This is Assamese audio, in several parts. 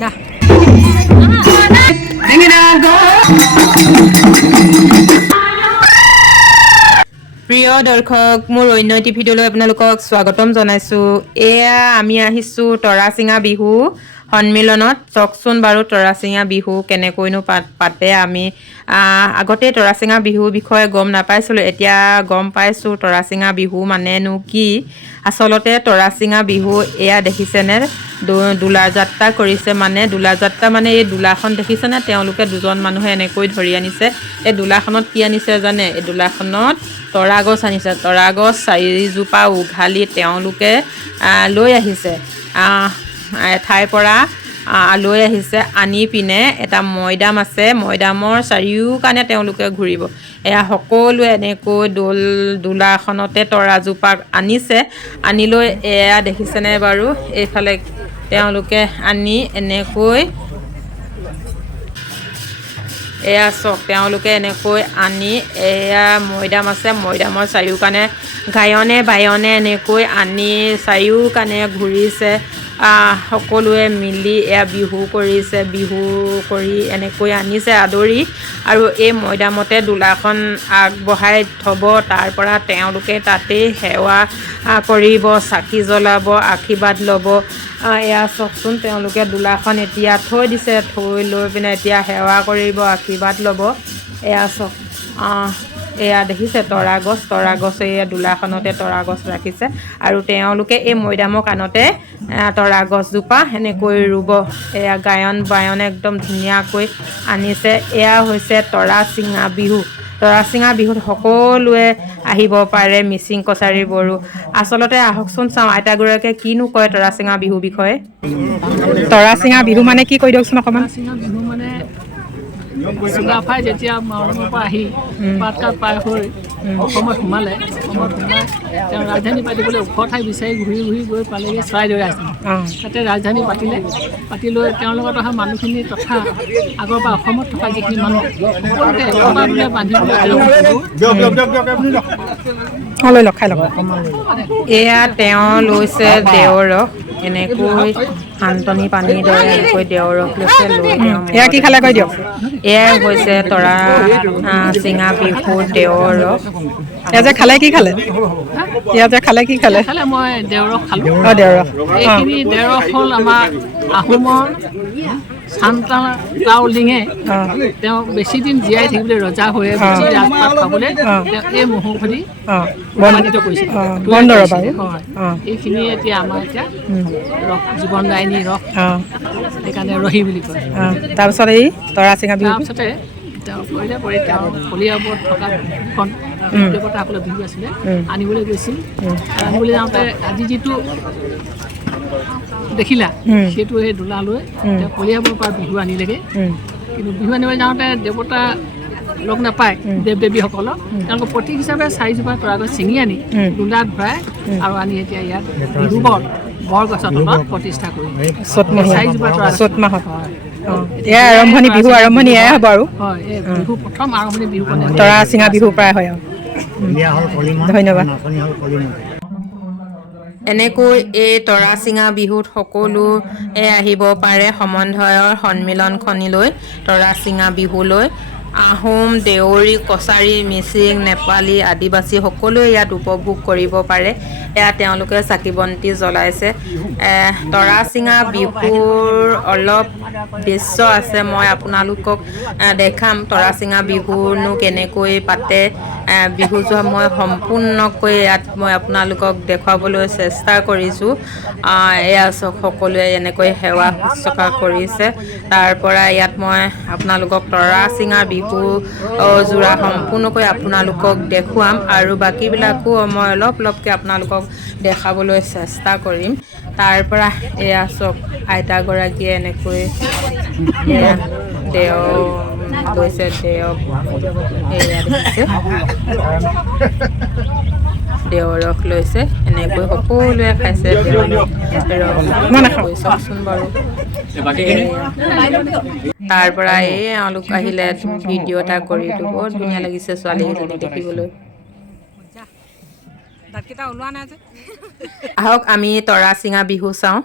যা প্ৰিয় দৰ্শক মোৰ অন্য এটি ভিডিঅ'লৈ আপোনালোকক স্বাগতম জনাইছোঁ। এয়া আমি আহিছোঁ তৰাচিঙা বিহু সন্মিলনত। চাওকচোন বাৰু তৰাচিঙা বিহু কেনেকৈনো পাতে। আমি আগতে তৰাচিঙা বিহুৰ বিষয়ে গম নাপাইছিলোঁ, এতিয়া গম পাইছোঁ তৰাচিঙা বিহু মানেনো কি। আচলতে তৰাচিঙা বিহু এয়া দেখিছেনে, দোলা যাত্ৰা কৰিছে। মানে দোলা যাত্ৰা মানে এই দোলাখন দেখিছেনে, তেওঁলোকে দুজন মানুহে এনেকৈ ধৰি আনিছে। এই দোলাখনত কি আনিছে জানে? এই দোলাখনত তৰা গছ আনিছে। তৰা গছ 4জোপা উঘালি তেওঁলোকে লৈ আহিছে, এঠাইৰ পৰা লৈ আহিছে। আনি পিনে এটা মৈদাম আছে, মৈদামৰ চাৰিওকাণে তেওঁলোকে ঘূৰিব। এয়া সকলোৱে এনেকৈ দোলাখনতে তৰাজোপা আনিছে। আনি লৈ এয়া দেখিছেনে বাৰু, এইফালে তেওঁলোকে আনি এনেকৈ এয়া চাওক, তেওঁলোকে এনেকৈ আনি এয়া মৈদাম আছে, মৈদামৰ চাৰিওকাণে গায়নে বায়নে এনেকৈ আনি চাৰিওকাণে ঘূৰিছে। সকলোৱে মিলি এয়া বিহু কৰিছে। বিহু কৰি এনেকৈ আনিছে আদৰি, আৰু এই মৈদামতে দোলাখন আগবঢ়াই থ'ব। তাৰ পৰা তেওঁলোকে তাতেই সেৱা কৰিব, চাকি জ্বলাব, আশীৰ্বাদ ল'ব। এয়া চাওকচোন, তেওঁলোকে দোলাখন এতিয়া থৈ দিছে, থৈ লৈ পিনে এতিয়া সেৱা কৰিব, আশীৰ্বাদ ল'ব। এয়া চাওক, এয়া দেখিছে তৰা গছ এয়া দোলাখনতে তৰা গছ ৰাখিছে, আৰু তেওঁলোকে এই মৈদামৰ কাণতে তৰা গছজোপা এনেকৈ ৰুব। এয়া গায়ন বায়নে একদম ধুনীয়াকৈ আনিছে। এয়া হৈছে তৰাচিঙা বিহু। তৰাচিঙা বিহুত সকলোৱে আহিব পাৰে, মিচিং কছাৰী বড়ো। আচলতে আহকচোন চাওঁ আইতাগৰাকীয়ে কিনো কয় তৰাচিঙা বিহুৰ বিষয়ে। তৰাচিঙা বিহু মানে কি কৈ দিয়কচোন অকণমান। তৰাচিঙা বিহু মানে চুকাফাই যেতিয়া মাউলৰ পৰা আহি পাতকাত পাৰ হৈ অসমত সোমালে, অসমত সোমাই তেওঁ ৰাজধানী পাতিবলৈ ওখ ঠাই বিচাৰি ঘূৰি ঘূৰি গৈ পালেগৈ চৰাইদেউ ৰাজধানী। তাতে ৰাজধানী পাতি লৈ তেওঁৰ লগত অহা মানুহখিনি তথা আগৰ পৰা অসমত থকা যিখিনি মানুহ সকলোকে একতাৰে বান্ধিবলৈ এয়া তেওঁ লৈছে দেওৰস, এনেকৈ শান্তনি পানীৰ দৰে এনেকৈ দেওৰস লৈছে। লৈ এয়া কি খালে কৈ দিয়ক। এয়াই হৈছে তৰাচিঙা বিহুৰ দেওৰস। এয়া যে খালে কি খালে? এয়া যে খালে কি খালে? খালে মই দেওৰস খালোঁ। দেওৰস এইখিনি দেওৰস হ'ল আমাৰ আহোমৰ চান্তাও লিঙে তেওঁ বেছি দিন জীয়াই থাকিবলৈ, ৰজা হৈ বেছি ৰাজপাত খাবলৈ তেওঁ এই মহৌষধি প্ৰমাণিত কৰিছে। এইখিনি এতিয়া আমাৰ এতিয়া ৰস, জীৱনদায়িনী ৰস, সেইকাৰণে ৰহি বুলি কয়। তাৰপিছত এই তৰাচিঙা বিহু, তাৰপিছতে তেওঁ কৰিলে কৰি তেওঁ কলিয়াবৰত থকা বিহুখন দেৱতাসকলৰ বিহু আছিলে, আনিবলৈ গৈছিল। আনিবলৈ যাওঁতে আজি যিটো দেখিলা সেইটো সেই দোলা লৈ তেওঁ কলিয়াবৰৰ পৰা বিহু আনিলেগৈ। কিন্তু বিহু আনিবলৈ যাওঁতে দেৱতা লগ নাপায়, দেৱ দেৱীসকলক। তেওঁলোকৰ প্ৰতীক হিচাপে 4জোপা তৰা গছ ছিঙি আনি দোলাত ভৰাই আৰু আনি এতিয়া ইয়াত বিহু বৰগছৰ তলত প্ৰতিষ্ঠা কৰি 4জোপা তৰা চ'ত মাহত আৰম্ভণি, বিহু আৰম্ভণি এয়াই হ'ব আৰু। হয়, এই বিহু প্ৰথম আৰম্ভণি বিহু তৰাচিঙা বিহু প্ৰায় হয় আৰু। ধন্যবাদ। এনেকৈ এই তৰাচিঙা বিহুত সকলোৱে আহিব পাৰে সমন্বয়ৰ সন্মিলনখনিলৈ, তৰাচিঙা বিহুলৈ। আহোম, দেউৰী, কছাৰী, মিচিং, নেপালী, আদিবাসী সকলোৱে ইয়াত উপভোগ কৰিব পাৰে। এয়া তেওঁলোকে চাকি বন্তি জ্বলাইছে। তৰাচিঙা বিহুৰ অলপ দৃশ্য আছে, মই আপোনালোকক দেখাম। তৰাচিঙা বিহুনো কেনেকৈ পাতে, বিহুযোৰা মই সম্পূৰ্ণকৈ ইয়াত মই আপোনালোকক দেখুৱাবলৈ চেষ্টা কৰিছোঁ। এয়া চাওক, সকলোৱে এনেকৈ সেৱা শুশ্ৰূষা কৰিছে। তাৰ পৰা ইয়াত মই আপোনালোকক তৰাচিঙা বিহু যোৰা সম্পূৰ্ণকৈ আপোনালোকক দেখুৱাম, আৰু বাকীবিলাকো মই অলপকৈ আপোনালোকক দেখাবলৈ চেষ্টা কৰিম। তাৰ পৰা এয়া চাওক, আইতাগৰাকীয়ে এনেকৈ এয়া দেও লৈছে, দেও এয়া দেখিছে দেওৰস লৈছে, এনেকৈ সকলোৱে খাইছে দেওৰস। চাওকচোন বাৰু। তাৰ পৰা এই এওঁলোক আহিলে ভিডিঅ' এটা কৰি দিলোঁ। বৰ ধুনীয়া লাগিছে ছোৱালীকেইজনী দেখিবলৈ। আহক আমি তৰাচিঙা বিহু চাওঁ।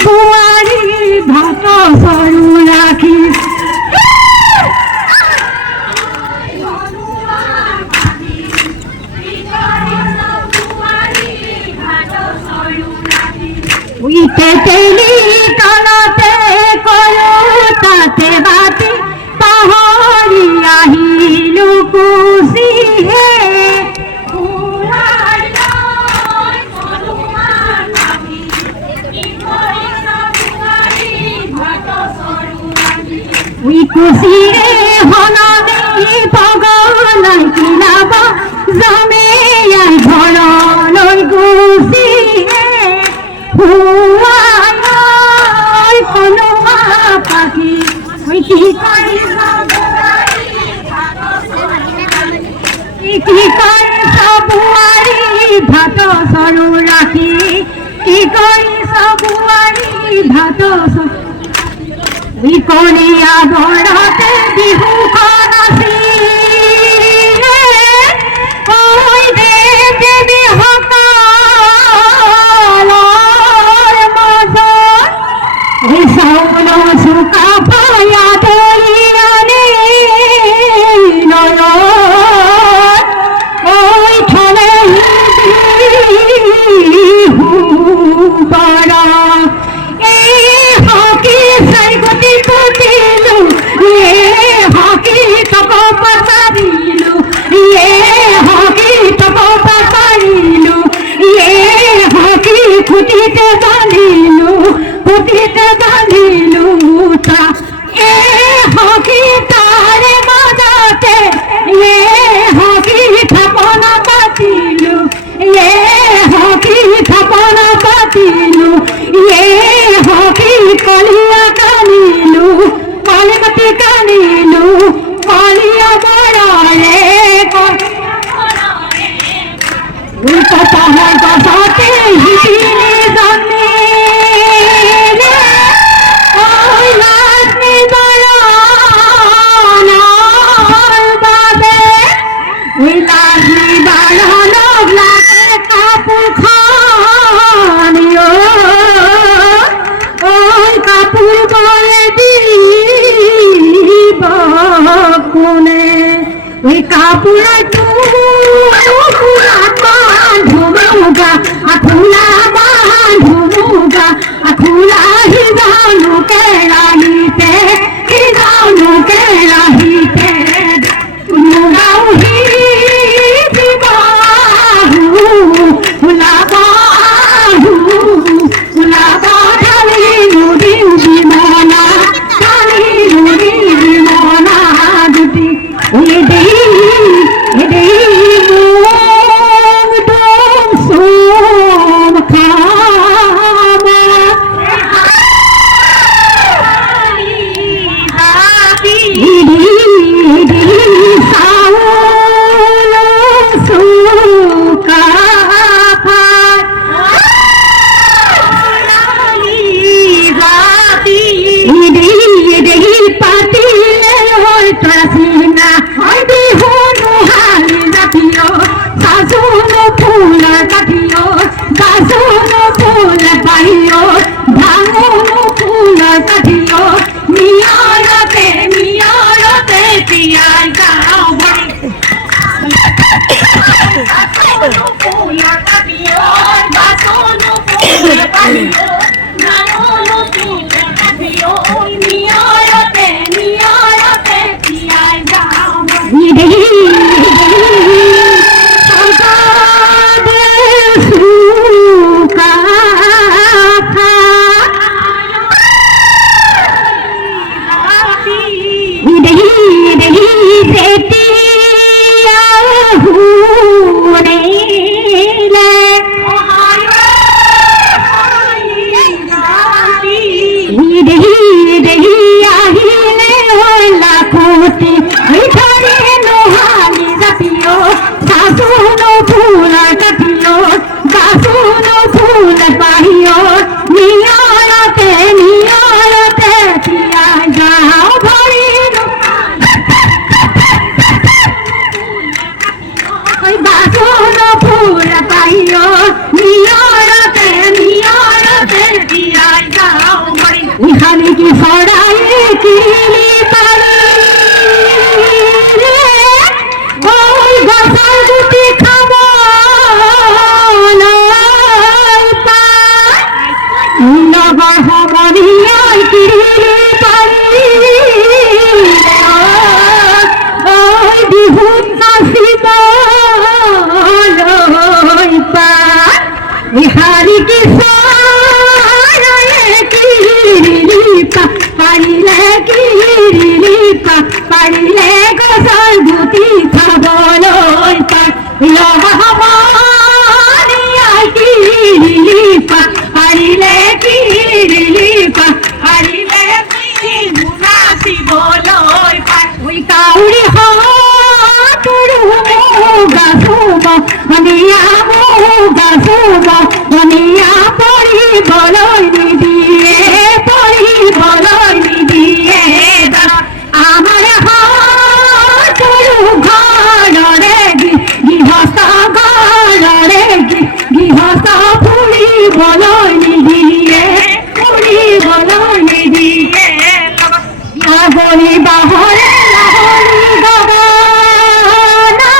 বুয়ারি ভাত সরু রাখি তেতেলি তলতে কলো তাতে বাতি পাহরি আহিলু কুশি হে কুশি রে হনমি পগলাই কিলাব জমে আই ঘর লৈ কুশি হে হুয়াই কনুয়া পাখি কি করি সবুয়ারি ভাত সরু রাখি কি করি সবুয়ারি ভাত করিয়া বড়তে বিহু করাসি ওই দেবী হকালর মজন ওই সৌন সুকা পায়া দলিয়ানে নয় ওই ঠলে বড় খুটিতে বাঁধিলু তা এ হকি তারে বাজাতে এ হকি থাপনা পাতিলু এ হকি থাপনা পাতিলু এ হকি কলিয়া কানিলু কালিমতি কানিলু কলিয়া বড়ারে কথা হয় কথাতে হিটিলে জন্মে ওই লাজনি বাড়ানোর বাবে ওই লাজনি বাড়ানোর লাগে কাপড় খানিও ওই কাপড় বলে দিব কোনে ওই কাপড় ঢুমুগা আখুলা বাঁধুমুগা আখুলা হিজানু কে রাহিতে মুগাও হি বিবাহু হুলা বাহু হুলা বাধালি নুদি বিমনা কালি নুদি বিমনা দুটি এদেই ইহানি কি ছড়ায়ে কিলি পারি ওই গছৰ গুটি খাব নগৰ সমনীয়াই কিলি পাৰি ওই বিহুত নাচিব ইহানি কি পাৰিলে গছৰ গুটি খাবলৈ পাৰিলে পাৰিলে নাচিবলৈ কাউৰী তোৰ গাছুব ধনিয়া গাছুব ধনিয়া পৰিবলৈ নিদিয়ে আমাৰ তোৰ ঘৰৰে গৃহস্থ ফুৰিবলৈ নিদিয়ে লাগনি বাহৰে লাগনি গগনা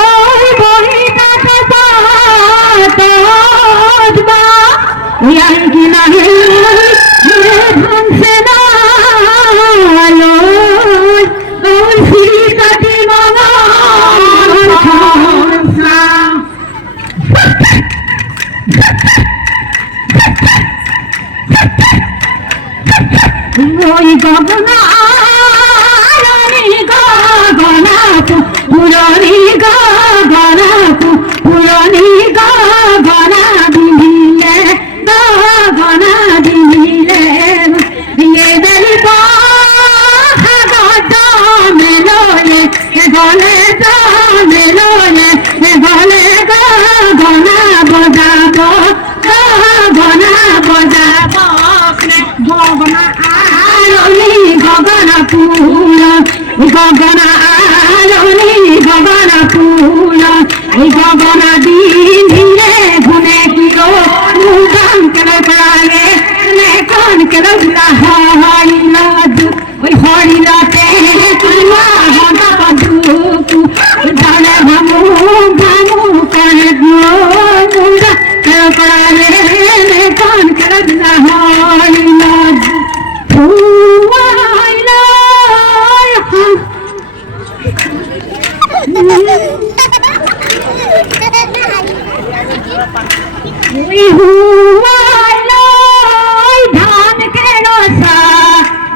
ঐ বহি তাতে পাতবা ইয়াৰ কি নাহি ভাংছে নালৈ ওই শ্ৰী কাটি ওই গগনা পুরনি গগনা দিলে এদারি পাগত মেললে গলে গগনা বজাব গগনা আলনি গগনা ফুল গগনা দিন ধীরে গুনে কিলো মুগান কেন পালে কোন কেন হরিল ওই হরিলতে তুমা হনা দুকু জানে ভামু করে মুগা কেন পালে কোন কেন হরিল ধান কেন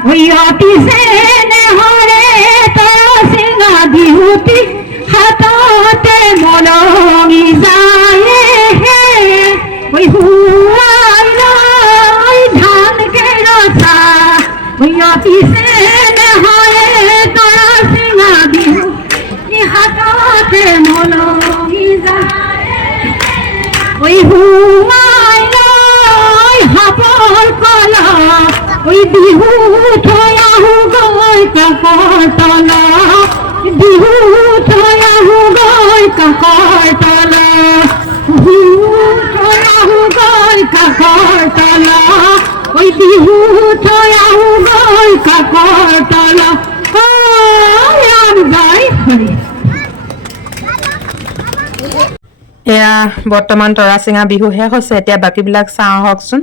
ওই অতিশে হরে তোর সিংহা বিহুতি হাততে মলঙি যায় ওই ধান কেন ওই অতিশে হরে তোর সিংহা বিহুতি হাততে মলঙি যায় ওই হাপর কলা ওই বিহু থয়াহু গৈ কাকৰ তলা বিহু থয়াহু গৈ কাকৰ তলা বিহু থয়াহু গৈ কাকৰ তলা ওই বিহু থয়াহু গৈ কাকৰ তলা ৰাম গাই হৰি এয়া বৰ্তমান তৰা চিঙা বিহু শেষ হৈছে এতিয়া বাকীবিলাক চাওঁ আহকচোন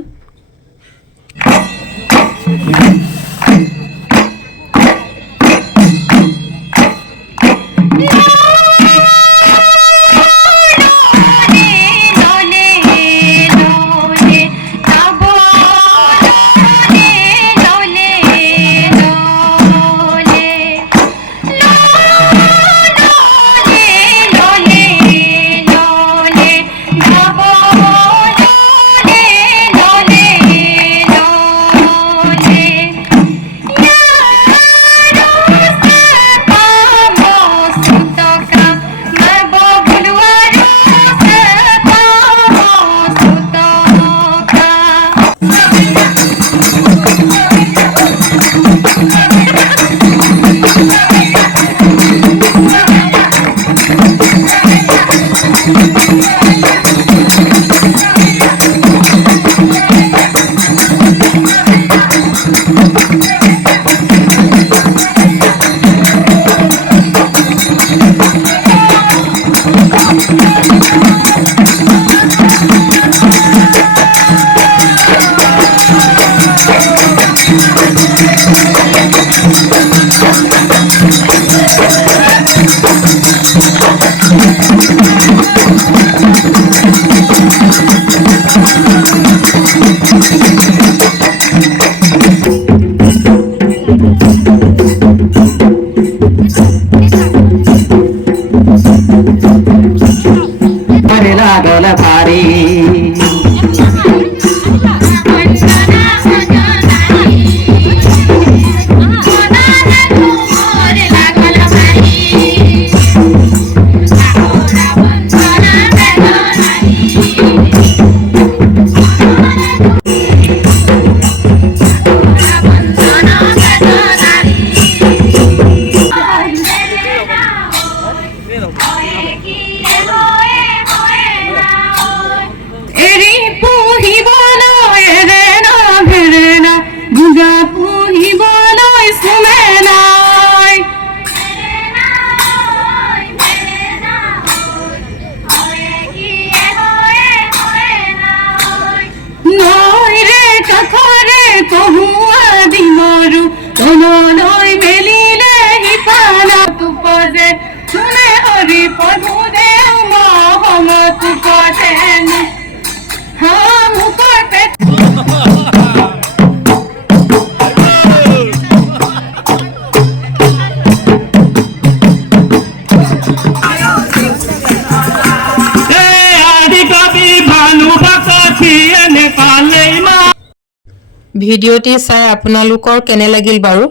ভিডিঅ'টি চাই আপোনালোকৰ কেনে লাগিল বাৰু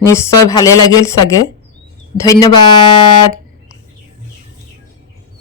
নিশ্চয় ভালে লাগিল চাগে ধন্যবাদ